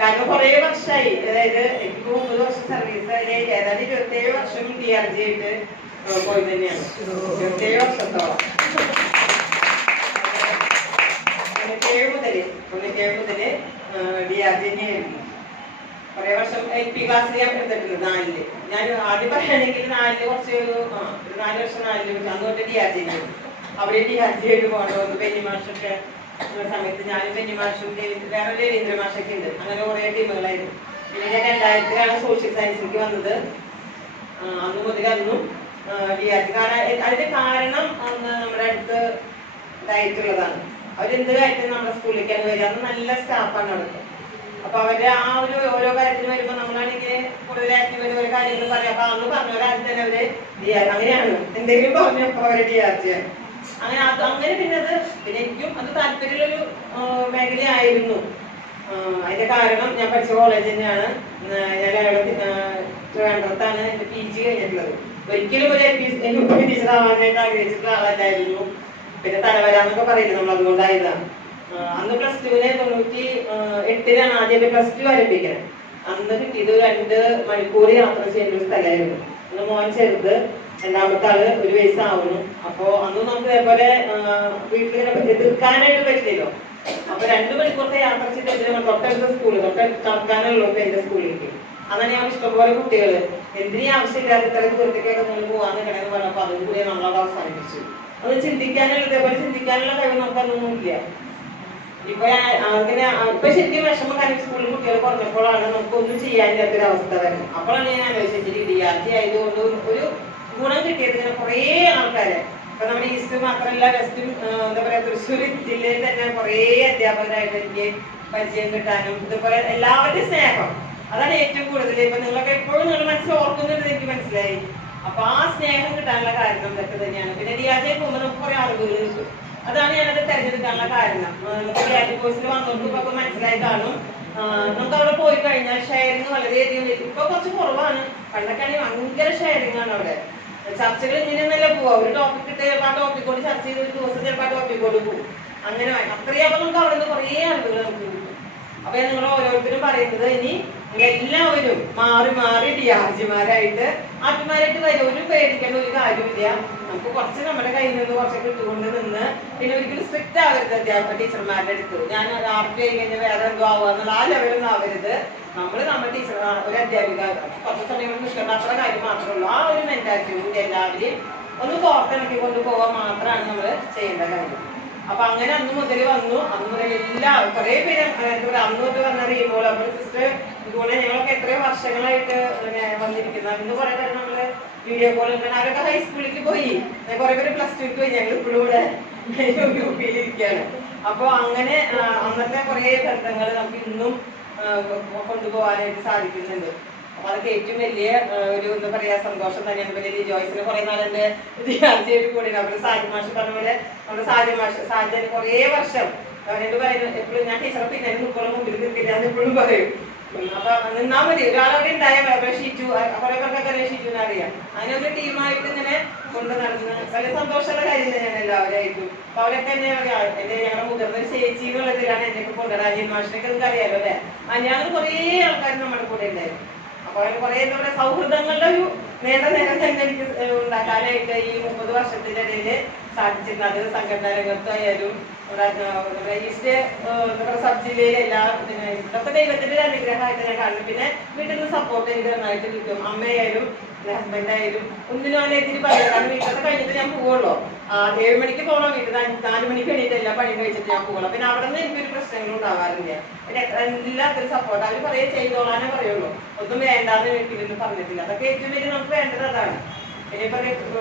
കാരണം കുറെ വർഷമായി, അതായത് എനിക്ക് 30 വർഷം സർവീസ്, ഏതാണ്ട് 27 വർഷം DRG ആയിട്ട് പോയി തന്നെയാണ്. 27 വർഷത്തോളം 97 മുതല് DRG തന്നെയായിരുന്നു. കുറെ വർഷം LP ക്ലാസ്സിൽ ഞാൻ എടുത്തിട്ടുണ്ട്. 4 ഞാൻ ആദ്യം പറയുകയാണെങ്കിൽ 4 കുറച്ച് 4 വർഷം 4 അന്ന് തൊട്ട് DRG അവിടെ DRG ആയിട്ട് പോകേണ്ടി പെന്നിമാഷൊക്കെ സമയത്ത് ഞാനും പെന്നിമാഷും വേറെ രവീന്ദ്ര മാഷൊക്കെ ഉണ്ട്. അങ്ങനെ കുറെ ടീമുകളായിരുന്നു. പിന്നെ ഞാൻ 2000-ലാണ് സോഷ്യൽ സയൻസിലേക്ക് വന്നത്. അന്ന് മുതൽ അന്നും DRG. അതിന്റെ കാരണം നമ്മുടെ അടുത്ത് ഇതായിട്ടുള്ളതാണ്. അവരെന്ത് കാര്യത്തിനും നമ്മുടെ സ്കൂളിലേക്കാണ് വരിക. അന്ന് നല്ല സ്റ്റാഫാണ് അവിടുത്തെ. അപ്പൊ അവരുടെ ആ ഒരു ഓരോ കാര്യത്തിന് വരുമ്പോ നമ്മളാണെങ്കിൽ കൂടുതലായിട്ട് ഓരോ കാര്യങ്ങൾ പറയാം. അപ്പൊ അന്ന് പറഞ്ഞവരാദ്യം തന്നെ അവര് അങ്ങനെയാണ് എന്തെങ്കിലും പറഞ്ഞപ്പോ അവര് DRG ആണ്. അങ്ങനെ പിന്നെ എനിക്കും അത് താല്പര്യമുള്ളൊരു മേഖലയായിരുന്നു. അതിന്റെ കാരണം ഞാൻ പഠിച്ച കോളേജ് തന്നെയാണ്. ഞാൻ ട്രിവാൻഡ്രത്താണ് എന്റെ PG കഴിഞ്ഞിട്ടുള്ളത്. ഒരിക്കലും ഒരു ടീച്ചർ ആവാനായിട്ട് ആഗ്രഹിച്ചിട്ടുള്ള ആളല്ലായിരുന്നു. പിന്നെ തലവരാന്നൊക്കെ പറയില്ല, നമ്മൾ അതുകൊണ്ടായതാണ്. അന്ന് +2-ന് 98-ലാണ് ആദ്യം +2 ആരംഭിക്കുന്നത്. അന്ന് കിട്ടിയത് 2 മണിക്കൂർ യാത്ര ചെയ്യുന്ന ഒരു സ്ഥലമായിരുന്നു. അന്ന് മോൻ ചെറുത്, രണ്ടാമത്തെ ആള് 1 വയസ്സാവുന്നു. അപ്പൊ അന്ന് നമുക്ക് ഇതേപോലെ വീട്ടിൽ എതിർക്കാനായിട്ട് പറ്റില്ലല്ലോ. അപ്പൊ 2 മണിക്കൂറത്തെ യാത്ര ചെയ്ത് തൊട്ടടുത്ത സ്കൂള് നടക്കാനുള്ളൂ എന്റെ സ്കൂളിലേക്ക്. അങ്ങനെ ഞാൻ ഇഷ്ടംപോലെ കുട്ടികള് എന്തിനീ ആവശ്യമില്ലാതെ ഇത്ര ദൂരത്തേക്കൊക്കെ നിങ്ങൾ പോവാന്ന് കിടന്ന് പറഞ്ഞപ്പോ അതും കൂടി നമ്മളത് അവസാനിപ്പിച്ചു. അത് ഇതേപോലെ ചിന്തിക്കാനുള്ള കഴിവ് നമുക്കതൊന്നും ഇല്ല. ഇപ്പൊ ശരിക്കും വിഷമം കാര്യം സ്കൂളിൽ കുട്ടികൾ കുറഞ്ഞപ്പോഴാണ് നമുക്കൊന്നും ചെയ്യാനില്ലാത്തൊരവസ്ഥ വരുന്നത്. അപ്പോഴാണ് ഞാൻ ആലോചിച്ചത് DRG ആയതുകൊണ്ട് ഒരു ഗുണം കിട്ടിയത്. ഇങ്ങനെ കുറേ ആൾക്കാര് ഇപ്പൊ നമ്മുടെ ഈസ്റ്റ് മാത്രമല്ല വെസ്റ്റും എന്താ പറയാ തൃശ്ശൂർ ജില്ലയിൽ തന്നെ കുറേ അധ്യാപകരായിട്ട് എനിക്ക് പരിചയം കിട്ടാനും ഇതുപോലെ എല്ലാവരുടെയും സ്നേഹം അതാണ് ഏറ്റവും കൂടുതൽ. ഇപ്പൊ നിങ്ങളൊക്കെ എപ്പോഴും നിങ്ങൾ മനസ്സിൽ ഓർക്കുന്നുണ്ടെന്ന് എനിക്ക് മനസ്സിലായി. അപ്പൊ ആ സ്നേഹം കിട്ടാനുള്ള കാരണം ഇതൊക്കെ തന്നെയാണ്. പിന്നെ DRG പോകുമ്പോൾ നമുക്ക് കുറെ അറിവുകൾ കിട്ടും. അതാണ് ഞാനത് തെരഞ്ഞെടുക്കാനുള്ള കാരണം. ഗ്രാജുവേറ്റ് കോഴ്സിൽ വന്നവർക്ക് ഇപ്പൊ മനസ്സിലായി കാണും. നമുക്ക് അവിടെ പോയി കഴിഞ്ഞാൽ ഷെയറിങ് വളരെയധികം ഇപ്പൊ കുറച്ച് കുറവാണ്. പണ്ടൊക്കെയാണെങ്കിൽ ഭയങ്കര ഷെയറിങ് ആണ് അവിടെ. ചർച്ചകൾ ഇങ്ങനെയൊന്നല്ല പോവാ. ഒരു ടോപ്പിക് ഇട്ട് ചിലപ്പോൾ ആ ടോപ്പിക്കോട് ചർച്ച ചെയ്ത് ഒരു ദിവസം ചിലപ്പോൾ ആ ടോപ്പിക്കോട് പോകും. അങ്ങനെ അത്രയും. അപ്പൊ നമുക്ക് അവിടെ നിന്ന് കുറേ അറിവുകൾ നമുക്ക് കിട്ടും. അപ്പൊ ഞാൻ നിങ്ങൾ ഓരോരുത്തരും പറയുന്നത് ഇനി എല്ലാവരും മാറി മാറി DRG-മാരായിട്ട് ആദ്യമാരായിട്ട് വരും. ഒരു പേടിക്കേണ്ട ഒരു കാര്യമില്ല. നമുക്ക് കുറച്ച് നമ്മുടെ കയ്യിൽ നിന്ന് കുറച്ചൊക്കെ ഇട്ടുകൊണ്ട് നിന്ന് പിന്നെ ഒരിക്കലും സ്ട്രിക്റ്റ് ആവരുത് ടീച്ചർമാരുടെ അടുത്ത്. ഞാൻ RP ആയി കഴിഞ്ഞാൽ വേറെ എന്തോ ആവുക ആ ലെവലൊന്നും ആവരുത്. നമ്മുടെ ടീച്ചർ ഒരു അധ്യാപിക കുറച്ച് സമയം കൊണ്ട് ഇഷ്ടപ്പെട്ട അത്ര കാര്യം മാത്രമേ ഉള്ളൂ. ആ ഒരു മെന്റാലിറ്റി എല്ലാവരെയും ഒന്ന് കോർത്തിണക്കി കൊണ്ടുപോകാൻ മാത്രമാണ് നമ്മൾ ചെയ്യേണ്ട കാര്യം. അപ്പൊ അങ്ങനെ അന്ന് മുതൽ വന്നു. അന്ന് മുതൽ കുറെ പേര് അന്ന് തൊട്ട് വന്നറിയുമ്പോൾ നമ്മുടെ സിസ്റ്റർ ഇതുപോലെ ഞങ്ങളൊക്കെ എത്രയോ വർഷങ്ങളായിട്ട് വന്നിരിക്കുന്നത്. അന്ന് കുറെ പേര് നമ്മള് വീഡിയോ കോൾ അവരൊക്കെ ഹൈസ്കൂളിലേക്ക് പോയി, കുറെ പേര് +2-ക്ക് പോയി. ഞങ്ങൾ ഇപ്പോഴും ഇവിടെ UP-യിലിരിക്കുകയാണ്. അപ്പൊ അങ്ങനെ അന്നത്തെ കുറെ ബന്ധങ്ങൾ നമുക്ക് ഇന്നും കൊണ്ടുപോകാനായിട്ട് സാധിക്കുന്നുണ്ട്. അപ്പൊ അതൊക്കെ ഏറ്റവും വലിയ ഒരു എന്താ പറയാ സന്തോഷം തന്നെയാണ്. പിന്നെ ജോയ്സിന് കുറെ നാളെന്റെ DRG കൂടി അവര് സാജി മാഷ് പറഞ്ഞ പോലെ നമ്മുടെ സാജന് കുറെ വർഷം അവരോട് പറയുന്നത് എപ്പോഴും ഞാൻ ടീച്ചറെ പിന്നെ നിൽക്കുള്ള മുമ്പിൽ നിൽക്കില്ല എന്ന് എപ്പോഴും പറയും. അപ്പൊ നിന്നാ മതി, ഒരാളവിടെ ഉണ്ടായ ഷീറ്റു കുറെ പേർക്കൊക്കെ ഷീറ്റുവിനെ അറിയാം. അങ്ങനെ ഒരു ടീമായിട്ട് ഇങ്ങനെ കൊണ്ട് നടന്ന് വളരെ സന്തോഷമുള്ള കാര്യം തന്നെയാണ് എല്ലാവരായിട്ടും. അപ്പൊ അവരൊക്കെ എന്നെ പറയാ എന്റെ ഞങ്ങളുടെ മുതിർന്ന ചേച്ചി എന്നുള്ളതിലാണ് എന്നെയൊക്കെ കൊണ്ടുവരാൻ. അനിയൻ മാഷിനൊക്കെ നിങ്ങൾക്ക് അറിയാലോ അല്ലെ. ഞങ്ങൾ കുറേ ആൾക്കാർ നമ്മുടെ കൂടെ ഉണ്ടായിരുന്നു. അപ്പൊ അതിന് കുറെ എന്താ പറയാ സൗഹൃദങ്ങളുടെ ഒരു നേരം തന്നെ എനിക്ക് ഉണ്ടാക്കാനായിട്ട് ഈ 30 വർഷത്തിന്റെ ഇടയിൽ സാധിച്ചിട്ടുണ്ട്. അത് സംഘടനാ രംഗത്തായാലും ഈസ്റ്റ് സബ് ജില്ലയിലെ എല്ലാ ഇതൊക്കെ ദൈവത്തിന്റെ അനുഗ്രഹമായിട്ട് ഞാൻ കാണുന്നു. പിന്നെ വീട്ടിൽ നിന്ന് സപ്പോർട്ട് ചെയ്ത് നന്നായിട്ട് കിട്ടും. അമ്മയായാലും ഹസ്ബൻഡായാലും ഒന്നിനും അതിനെതിരി പറയാം. കാരണം വീട്ടിലൊക്കെ കഴിഞ്ഞിട്ട് ഞാൻ പോവുള്ളൂ. 7 മണിക്ക് പോകണം. വീട്ടിൽ 4 മണിക്ക് കഴിഞ്ഞിട്ട് എല്ലാ പണിയും കഴിച്ചിട്ട് ഞാൻ പോകണം. പിന്നെ അവിടെ നിന്ന് എനിക്കൊരു പ്രശ്നങ്ങളും ഉണ്ടാവാറില്ല. പിന്നെ എല്ലാത്തിനും സപ്പോർട്ട് അവർ പറയേ ചെയ്തോളാനേ പറയുള്ളൂ. ഒന്നും വേണ്ടാന്ന് വീട്ടിലൊന്നും പറഞ്ഞിട്ടില്ല. അതൊക്കെ ഏറ്റവും വലിയ നമുക്ക് വേണ്ടത് അതാണ്. ഇനിയിപ്പോ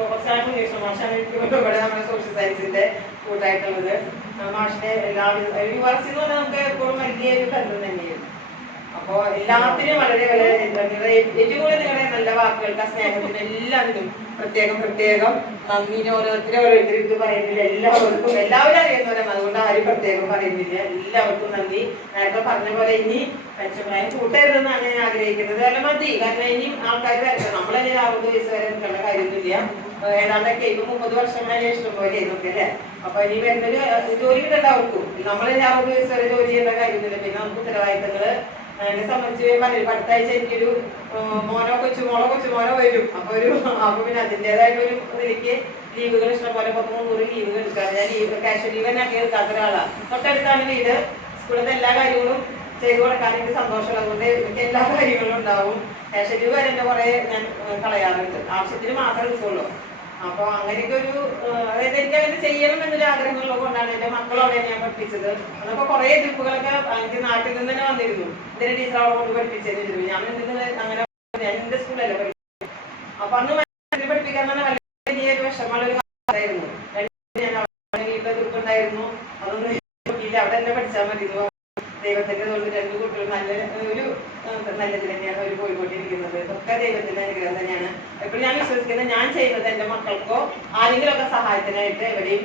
കുറച്ചാൾ മുന്നേഷം മാഷാണ് ഇവിടെ നമ്മുടെ സോഷ്യൽ സയൻസിന്റെ കൂട്ടായിട്ടുള്ളത്. മാഷിന്റെ എല്ലാവിധ URC എന്ന് പറഞ്ഞാൽ നമുക്ക് എപ്പോഴും വലിയൊരു ബന്ധം തന്നെയായിരുന്നു. അപ്പോ എല്ലാത്തിനും വളരെ വളരെ ഏറ്റവും കൂടുതൽ നിങ്ങളുടെ നല്ല വാക്കുകൾക്ക് സ്നേഹത്തിന് എല്ലാത്തിനും പ്രത്യേകം നന്ദി. ഓരോരുത്തരും പറയുന്നില്ല. എല്ലാവരും അറിയുന്നവരാണ്. അതുകൊണ്ട് ആരും പ്രത്യേകം പറയുന്നില്ല. എല്ലാവർക്കും നന്ദി. നേരത്തെ പറഞ്ഞ പോലെ ഇനി പെൻഷൻപ്രായം കൂട്ടരുതെന്നാണ് ഞാൻ ആഗ്രഹിക്കുന്നത്. അല്ല മതി. കാരണം ഇനിയും ആൾക്കാർ വരട്ടെ. നമ്മളെ 60 വയസ്സ് വരെ നിൽക്കേണ്ട കാര്യമൊന്നുമില്ല. ഏതാണ്ടൊക്കെ ഇപ്പൊ 30 വർഷങ്ങളെ ഇഷ്ടംപോലെ ഇതൊക്കെ അല്ലെ. അപ്പൊ ഇനി വരുന്നൊരു ജോലി കിട്ടേണ്ട അവർക്കും നമ്മളെ 60 വയസ്സ് വരെ ജോലി ചെയ്യേണ്ട കാര്യമൊന്നുമില്ല. പിന്നെ നമുക്ക് ഉത്തരവാദിത്തങ്ങള് എന്നെ സംബന്ധിച്ച് പറഞ്ഞു അടുത്ത ആഴ്ച എനിക്കൊരു കൊച്ചുമോനോ വരും. അപ്പൊ പിന്നെ അതിൻ്റെതായിട്ടൊരു നിലയ്ക്ക് ലീവുകൾ ഇഷ്ടംപോലെ 300 ലീവുകൾ എടുക്കാറ്. ഞാൻ കാഷ്വൽ ലീവ് തന്നെ ഒക്കെ എടുക്കാത്ത ഒരാളാണ്. തൊട്ടടുത്താണ് വീട്. സ്കൂളിലത്തെ എല്ലാ കാര്യങ്ങളും ചെയ്തു കൊടുക്കാൻ എനിക്ക് സന്തോഷമുള്ളത് കൊണ്ട് എനിക്ക് എല്ലാ കാര്യങ്ങളും ഉണ്ടാവും. കാഷ്വൽ ലീവ് വരെ എന്നെ കുറെ ഞാൻ കളയാറുണ്ട്. ആവശ്യത്തിന് മാത്രമേ എടുക്കുള്ളൂ. അപ്പൊ അങ്ങനെയൊക്കെ ഒരു അതായത് എനിക്ക് അങ്ങനെ ചെയ്യണം എന്നൊരു ആഗ്രഹമുള്ളത് കൊണ്ടാണ് എന്റെ മക്കളോടെ ഞാൻ പഠിപ്പിച്ചത്. അതൊക്കെ കുറെ ട്രിപ്പുകളൊക്കെ എനിക്ക് നാട്ടിൽ നിന്ന് തന്നെ വന്നിരുന്നു. ഇതിന്റെ ടീച്ചർ അവിടെ കൊണ്ട് പഠിപ്പിച്ചിരുന്നു. ഞാൻ അങ്ങനെ ഞാൻ എന്റെ സ്കൂളല്ലേ പഠിച്ചത്. അപ്പൊ അന്ന് പഠിപ്പിക്കാൻ തന്നെ വലിയൊരു വിഷമമുള്ള ഒരു കാര്യമായിരുന്നു. ഞാൻ വീട്ടിലെ ഗ്രൂപ്പ് ഉണ്ടായിരുന്നു. അതൊന്നും അവിടെ തന്നെ പഠിച്ചാൽ മതി. ദൈവത്തിന്റെ തൊഴിൽ 2 കുട്ടികൾ നല്ലതിൽ തന്നെയാണ് അവർ പോയിക്കൊണ്ടിരിക്കുന്നത്. ഇതൊക്കെ ദൈവത്തിന്റെ അനുഗ്രഹം തന്നെയാണ്. എപ്പോഴും ഞാൻ വിശ്വസിക്കുന്നത് ഞാൻ ചെയ്യുന്നത് എന്റെ മക്കൾക്കോ ആരെങ്കിലുമൊക്കെ സഹായത്തിനായിട്ട് എവിടെയും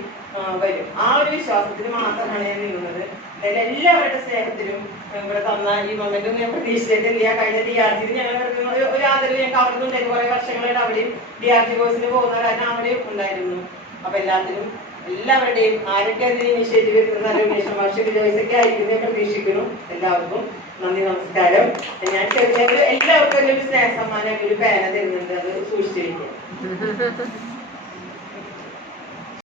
വരും. ആ ഒരു വിശ്വാസത്തിന് മാത്രമാണ് ഞാൻ നീങ്ങുന്നത്. എല്ലാവരുടെ സ്നേഹത്തിനും ഇവിടെ തന്ന ഈ മൊമെന്റും ഞാൻ പ്രതീക്ഷിച്ചിട്ടില്ല. കഴിഞ്ഞ DRG ഞങ്ങൾ ഒരു ആദരവ് ഞങ്ങൾക്ക് അവിടെ നിന്നുണ്ടായിരുന്നു. കുറെ വർഷങ്ങളായിട്ട് അവിടെയും DRG കോഴ്സിന് പോകുന്ന കാരണം അവിടെയും ഉണ്ടായിരുന്നു. അപ്പൊ എല്ലാവരുടെയും ആരൊക്കെ അതിന് ഇനിഷ്യേറ്റീവ് എടുക്കുന്ന ഉമേഷ് മാഷ് ജോയ്സൊക്കെ ആയിരിക്കും ഞാൻ പ്രതീക്ഷിക്കുന്നു. എല്ലാവർക്കും നന്ദി, നമസ്കാരം. ഞാൻ എല്ലാവർക്കും ഒരു സ്നേഹ സമ്മാനമായിട്ട് ഒരു പേന തരുന്നുണ്ട്. അത് സൂക്ഷിച്ചിരിക്കും.